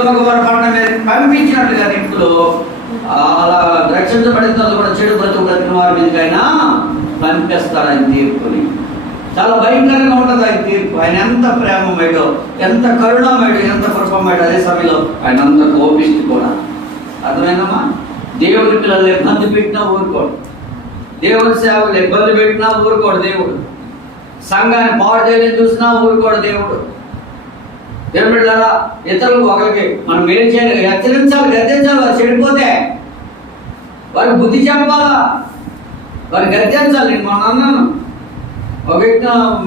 సొదొమ గొమొర్రా పట్టణం మీద పంపించినట్లుగా నిప్పులు అలా రక్షించబడిన తర్వాత కూడా చెడు బ్రతికిన వారి మీదకైనా పంపిస్తాడు ఆయన తీర్పుని. చాలా భయంకరంగా ఉంటుంది ఆయన తీర్పు. ఆయన ఎంత ప్రేమమేడో, ఎంత కరుణమేడో, ఎంత కృపమేడో, అదే సమయంలో ఆయన అంత కోపిష్టి కూడా. అర్థమైందమ్మా? దేవుడి పిల్లలు ఇబ్బంది పెట్టినా ఊరుకోడు, దేవుడి సేవలు ఇబ్బంది పెట్టినా ఊరుకోడు దేవుడు, సంఘాన్ని పాడు చేయాలని చూసినా ఊరుకోడు దేవుడు. దేవుడు బిడ్డలారా, ఇతరులకు ఒకరికి మనం ఏం చేయాలి? హెచ్చరించాలి, గద్దించాలి. వారు చెడిపోతే వారికి బుద్ధి చెప్పాలా, వారు గద్దించాలి. నేను మన అన్నాను, ఒక వ్యక్తి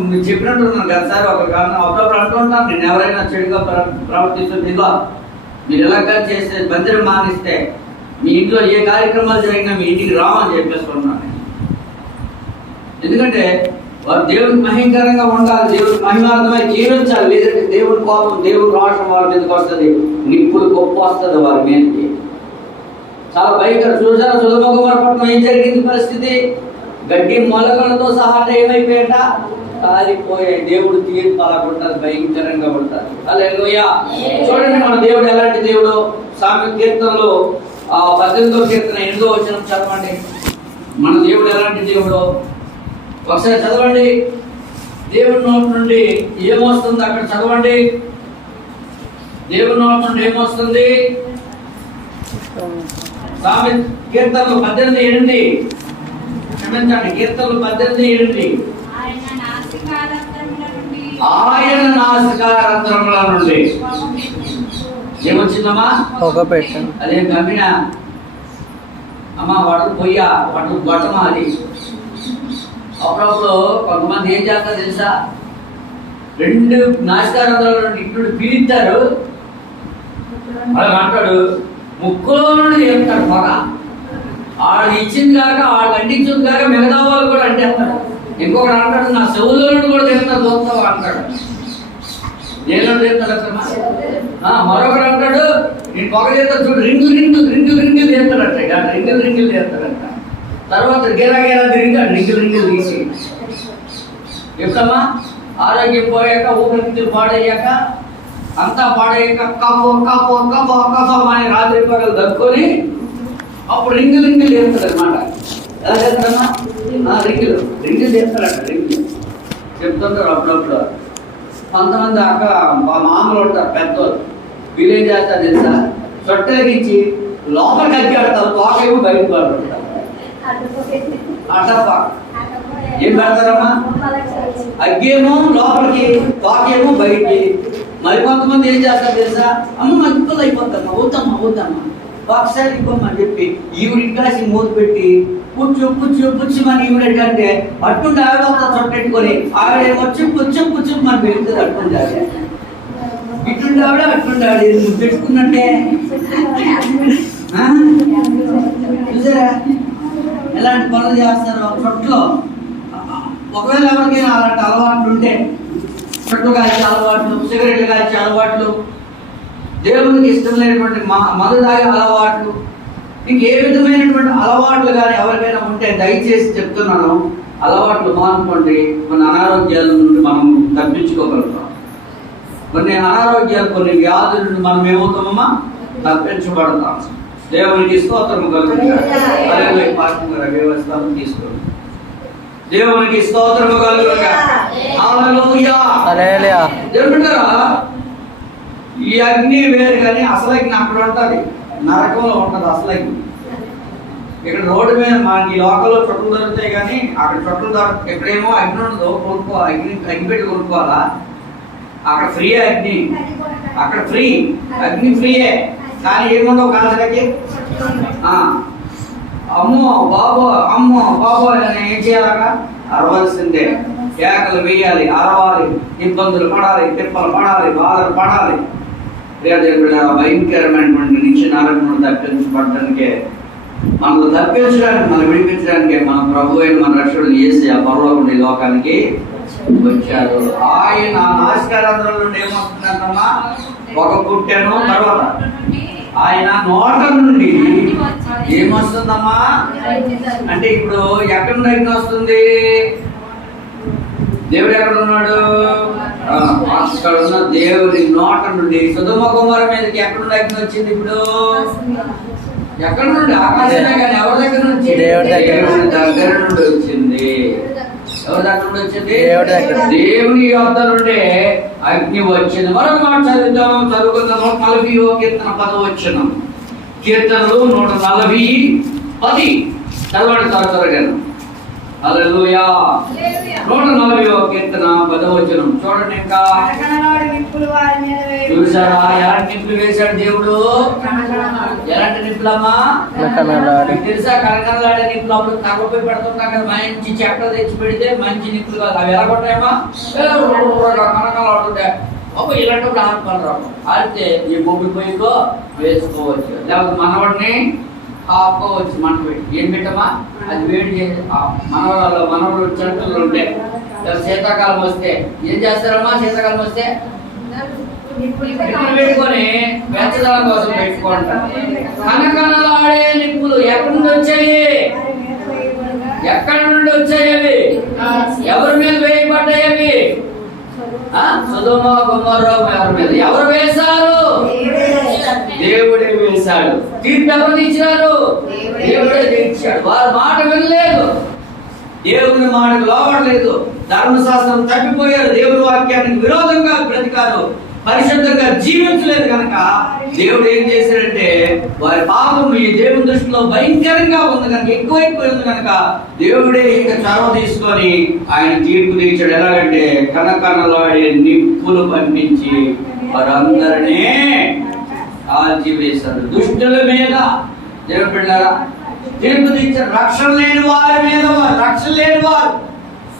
మీరు చెప్పినట్టున్నాను గతసారి ఒక కారణం అప్పుడప్పుడు అంటూ ఉంటాను, నేను ఎవరైనా చెడుగా ప్రవర్తిస్తుందిగా మీరు ఎలాగా చేస్తే మందిరం మానిస్తే మీ ఇంట్లో ఏ కార్యక్రమాలు జరిగినా మీ ఇంటికి రామని చెప్పేస్తున్నాను. ఎందుకంటే వారు దేవుడికి మహిమకరంగా ఉండాలి, దేవుడికి మహిమార్థమై జీవించాలి. లేదంటే దేవుడి కోపం, దేవుడి రోషం వారి మీదకి వస్తుంది, నిప్పులు గొప్ప వస్తుంది వారి మీదకి. చాలా భయంకర. చూసారా సొదొమ గొమొర్రా పట్టణం ఏం జరిగింది పరిస్థితి? గడ్డి మొలకలతో సహా ఏమైపోయాట? కాలిపోయాయి. దేవుడు తీర్పు అలా ఉంటుంది, భయంకరంగా ఉంటుంది. హల్లెలూయా. చూడండి మన దేవుడు ఎలాంటి దేవుడు. సామెత కీర్తనలో 18వ కీర్తన 8వ వచనం చదవండి. మన దేవుడు ఎలాంటి దేవుడు ఒకసారి చదవండి. దేవుడి నోటి నుండి ఏమొస్తుంది అక్కడ చదవండి. దేవుడి నోటి నుండి ఏమొస్తుంది? సామెత కీర్తనలు 18:8. క్షమించండి, కీర్తనలు 18:8. ఆయన నాసికారంధ్రముల నుండి ఏమొచ్చిందమ్మా? అదే గమ్మిన అమ్మా వాడు పొయ్యా, వాడు గొట్టమా. అది అప్పుడప్పుడు కొంతమంది ఏం చేస్తారు తెలుసా? 2 నాసికారంధ్రాల నుండి ఇట్లు పీలుస్తారు, అలా అంటాడు, ముక్కులో నుండి చెప్తాడు పొగ. ఆడు ఇచ్చింది కాక, ఆడు అంటించింది కాక మిగతా వాళ్ళు కూడా అంటేస్తాడు. ఇంకొకటి అంటాడు, నా చెవులో నుండి కూడా తింటాడు చూస్తావు అంటాడు. దేనిలో చేస్తాడమ్మా? మరొకడు అంటాడు, నేను పొగ చేస్తాడు చూడు, రింగులు రింగులు రింగులు రింగులు చేస్తాడట. రింగులు రింగులు చేస్తాడట. తర్వాత గేరా గేరా తిరిగాడు, రింగులు రింగులు తీసి. ఎప్పుడమ్మా? ఆరోగ్యం పోయాక, ఊపిరితిత్తులు పాడయ్యాక, అంతా పాడయ్యాక కఫో కఫో కఫో కఫో అని రాత్రి పగలు దక్కుని అప్పుడు రింగులు రింగులు చేస్తాడు అనమాట. ఎలా చేస్తారమ్మా? రింగులు రింగులు చేస్తారట. రింగులు చెప్తుంటారు అప్పుడప్పుడు. కొంతమంది అక్క మామూలు ఉంటారు పెద్దోళ్ళు, వీళ్ళేం చేస్తారు తెలుసా? చొట్టెలకిచ్చి లోపలికి అగ్గి ఆడతారు, తోకేమో బయటకు పడుతుంటారు. అటప్ప ఏం పెడతారమ్మా? అగ్గేమో లోపలికి, తోకేమో బయటికి. మరి కొంతమంది ఏం చేస్తారు తెలుసా? అమ్మ మంచిపల్లి అయిపోతామ్మా, వద్దమ్మా వద్దమ్మా, ఒకసారి ఇవ్వమని చెప్పి ఈవిడికి కాసి మూత పెట్టి పుచ్చు పుచ్చు పుచ్చు మన ఈవిడ అంటే అట్టుండి ఆవిడ ఒక చొట్టెట్టుకొని ఆవిడ వచ్చి పుచ్చు పుచ్చు మన పెరుగుతుంది. అట్టుండి ఆవిడ ఇట్టుండి ఆవిడ అట్టుండి ఆవిడ నువ్వు పెట్టుకున్నట్టే. చూసారా ఎలాంటి పనులు చేస్తారో చొట్లో. ఒకవేళ ఎవరికైనా అలాంటి అలవాట్లు ఉంటే, చొట్టు కాల్చే అలవాట్లు, సిగరెట్లు కాల్చే అలవాట్లు, దేవునికి ఇష్టం లేనటువంటి మందు తాగే అలవాట్లు, ఇంకే విధమైనటువంటి అలవాట్లు కానీ ఎవరికైనా ఉంటే దయచేసి చెప్తున్నాను, అలవాట్లు మానుకోండి. కొన్ని అనారోగ్యాల నుండి మనం తప్పించుకోగలుగుతాం. కొన్ని అనారోగ్యాలు, కొన్ని వ్యాధుల నుండి మనం ఏమవుతామమ్మా? తప్పించబడతాం. దేవునికి స్తోత్రం కలుగుతాం. వ్యవస్థను తీసుకోండి. దేవునికి స్తోత్రము కలుగుగా. హల్లెలూయా. దేవుడా, ఈ అగ్ని వేరు కానీ అసలు అగ్ని అక్కడ ఉంటుంది, నరకంలో ఉంటుంది అసలు అగ్ని. ఇక్కడ రోడ్డు మీద మనకి లోకల్లో చుట్టలు దొరుకుతాయి కానీ అక్కడ చుట్టలు దొరక. ఎక్కడేమో అగ్ని ఉండదు, కొనుక్కోవాలి. అగ్ని పెట్టి కొనుక్కోవాలా? అక్కడ ఫ్రీ అగ్ని, అక్కడ ఫ్రీ అగ్ని ఫ్రీయే. కానీ ఏముండవు కాల్చడానికి. అమ్మో బాబో అమ్మో బాబో అని ఏం చేయాలగా? అరవాల్సిందే. కేకలు వేయాలి, అరవాలి, ఇబ్బందులు పడాలి, తిప్పలు పడాలి, బాధలు పడాలి. భయంకరమైనటువంటి నుంచి నరకమును తప్పించబడటానికే, మనకు తప్పించడానికి, మనం విడిపించడానికే మన ప్రభు అయిన మన రక్షకుడు యేసు ఆ పరలోకం ఈ లోకానికి వచ్చారు. ఆయన నాసికారంధ్రాల నుండి ఏమొస్తుందంటమ్మా? ఒక పుట్టెను. తర్వాత ఆయన నోట నుండి ఏమొస్తుందమ్మా? అంటే ఇప్పుడు ఎక్కడ నుండి అగ్ని వస్తుంది? దేవుడు ఎక్కడ ఉన్నాడు? అక్కడ ఉన్న దేవుని నోట నుండి సొదొమ గొమొర్రా మీదకి ఎక్కడ నుండి అగ్ని వచ్చింది? ఇప్పుడు ఎక్కడ నుండి? ఆకాశమే కానీ ఎవరి దగ్గర నుంచి? దేవుడి దగ్గర నుండి వచ్చింది. ఎవరి దగ్గర నుండి వచ్చింది? దేవుని యొద్ద నుండి అగ్ని వచ్చింది. మరొక మాట చదువుతాం, చదువుకుందాం. 140వ కీర్తన 10వ వచనం. కీర్తనలు 140:10 చదవండి త్వరగా. హల్లెలూయా. 140వ కీర్తన 10వ వచనం చూడండి. ఇంకా చూసారా ఎలాంటి నిప్పులు వేశాడు దేవుడు? ఎలాంటి నిప్పులమ్మా? తెలుసా? కనకనలాడే నిప్పులు. అప్పుడు కర్రపై పెడుతుంటా కదా, మంచి చెక్కలు తెచ్చి పెడితే మంచి నిప్పులు కాదు, అవి ఎలాగొట్టాయమ్మా? కనకనలాడుతుంటాయి. అప్పుడు ఇలాంటప్పుడు ఆడుకోవాలి. ఆడితే ఈ బొబ్బి పొయ్యికో వేసుకోవచ్చు, లేకపోతే మనవాడిని ఆపుకోవచ్చు. మంట పెట్టి ఏం పెట్టమా అది వేడి చేసి మనవలు చెట్టులు ఉంటాయి. శీతాకాలం వస్తే ఏం చేస్తారమ్మా? శీతాకాలం వస్తే నిప్పులు పెట్టుకొని వెచ్చదనం కోసం పెట్టుకుంటారు. కనకనలాడే నిప్పులు ఎక్కడి నుండి వచ్చాయి? ఎక్కడి నుండి వచ్చాయి అవి? ఎవరి మీద వేయబడ్డాయి అవి? సొదొమ గొమొర్రా మీద ఎవరు వేశారు? దేవుడే వేశాడు. తీర్పు ఎవరు తీర్చారు? దేవుడే తీర్చాడు. వారి మాట వినలేదు, దేవుని మాటకు లోబడలేదు, ధర్మశాస్త్రం తప్పిపోయారు, దేవుని వాక్యానికి విరోధంగా బ్రతికారు, పరిశుద్ధంగా జీవించలేదు కనుక దేవుడు ఏం చేశాడంటే వారి పాపం ఈ దేవుని దృష్టిలో భయంకరంగా ఉంది కనుక, ఎక్కువైపోయింది కనుక దేవుడే ఇంకా చొరవ తీసుకొని ఆయన తీర్పు తీర్చాడు. ఎలాగంటే కనకనలాడే నిప్పులు పంపించి వారందరినీ కాల్చివేశాడు. దుష్టుల మీద దేవుని బిడ్డలారా తీర్పు తీర్చాడు. రక్షణ లేని వారి మీద రక్షణ లేని వారు,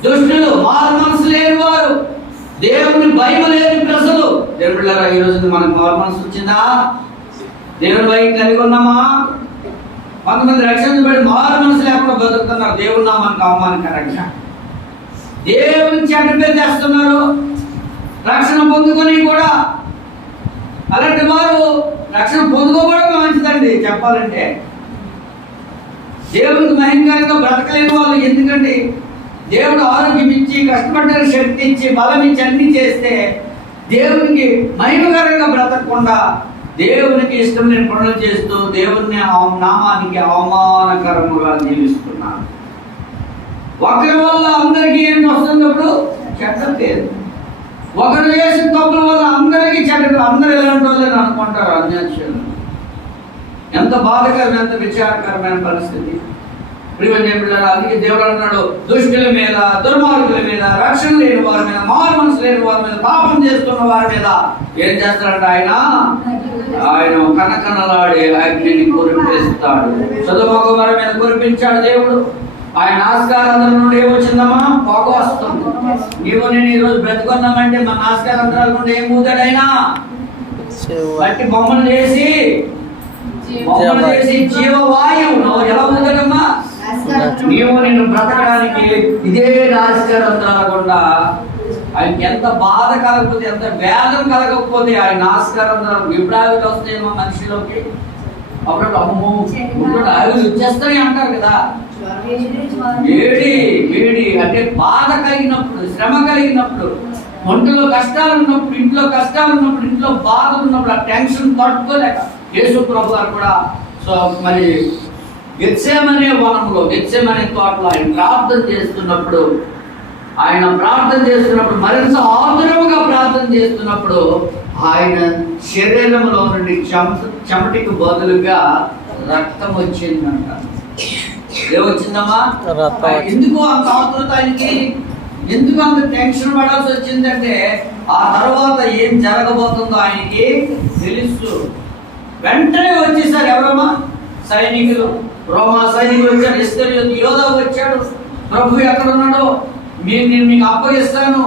దుష్టులు, మారు మనసు లేని వారు, దేవుని భయం లేని ప్రజలు. దేవుని బిడ్డలారా ఈ రోజు మనకు మారు మనసు వచ్చిందా? దేవుని భయం కలిగి ఉన్నామా? కొంతమంది రక్షించబడి మారు మనసు లేకుండా బతుకుతున్నారు. దేవుని నామానికి అవమానకరంగా దేవుని చెడ్డ పేరు తెస్తున్నారు. రక్షణ పొందుకొని కూడా అలాంటి వారు రక్షణ పొందుకోవడం మంచిదండి చెప్పాలంటే. దేవునికి మహిమకరంగా బ్రతకలేని వాళ్ళు ఎందుకండి? దేవుడు ఆరోగ్యం ఇచ్చి, కష్టపడ్డ శక్తి ఇచ్చి, బలం ఇచ్చి అన్ని చేస్తే దేవునికి మహిమకరంగా బ్రతకకుండా దేవునికి ఇష్టం లేని పనులు చేస్తూ దేవుని నామానికి అవమానకరముగా జీవిస్తున్నారు. ఒకరి వల్ల అందరికీ ఏం వస్తున్నప్పుడు చెడ్డ లేదు. ఒకరు చేసిన తప్పుల వల్ల అందరికీ చెడ్డ, అందరూ ఎలాంటి వాళ్ళని అనుకుంటారు అన్యాచులు. ఎంత బాధకరం, ఎంత విచారకరమైన పరిస్థితి. అందుకే దేవుడు అన్నాడు, దుష్టుల మీద, దుర్మార్గుల మీద, రక్షణ లేని వారి మీద, మారు మనసు లేని వారి మీద, పాపం చేస్తున్న వారి మీద ఏం చేస్తాడంటే ఆయన కనకనలాడే అగ్నిని కురిపిస్తాడు. సొదొమ గొమొర్రా మీద కురిపించాడు దేవుడు. ఆయన ఆస్కారంధ్రం నుండి ఏమొచ్చిందమ్మా? పొగ వస్తుంది. నీవు నేను ఈ రోజు బ్రతుకున్నామంటే మన ఆస్కారంధ్రాల నుండి ఏం ఊదాడైనా? బట్టి బొమ్మలు చేసి జీవవాయువు ఎలా ఊదడమ్మా? నీవు నేను బ్రతకడానికి ఇదే ఆస్కారంధ్రాల గుండా ఆయనకి ఎంత బాధ కలగకపోతే, ఎంత వేదం కలగకపోతే ఆయన ఆస్కారంధ్రాలు విభ్రావిలు వస్తాయేమో మనిషిలోకి. అప్పుడు అమ్మో ఆయులు వచ్చేస్తాయి అంటారు కదా. వేడి అంటే బాధ కలిగినప్పుడు, శ్రమ కలిగినప్పుడు, ఒంటిలో కష్టాలు ఉన్నప్పుడు, ఇంట్లో కష్టాలు ఉన్నప్పుడు, ఇంట్లో బాధలు ఉన్నప్పుడు, ఆ టెన్షన్ తట్టుకోలేక యేసు ప్రభు గారు కూడా మరి గెత్సేమనే వనంలో, గెత్సేమనే తోటలో ఆయన ప్రార్థన చేస్తున్నప్పుడు మరింత ఆతురముగా ప్రార్థన చేస్తున్నప్పుడు ఆయన శరీరంలో నుండి చెమటికి బదులుగా రక్తం వచ్చిందంట. ఏమొచ్చిందమ్మా? ఎందుకు అంత ఆతురత ఆయనకి? ఎందుకు అంత టెన్షన్ పడాల్సి వచ్చిందంటే ఆ తర్వాత ఏం జరగబోతుందో ఆయనకి తెలుసు. వెంటనే వచ్చేసారు ఎవరమ్మా? సైనికులు, రోమా సైనికులు వచ్చారు. ఇస్కరియోతు యోధ వచ్చాడు. ప్రభు ఎక్కడ ఉన్నాడో నేను మీకు అప్పగిస్తాను,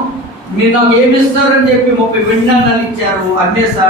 మీరు నాకు ఏమిస్తారని చెప్పి 30 వెండి నాణాలు ఇచ్చారు, అమ్మేశారు.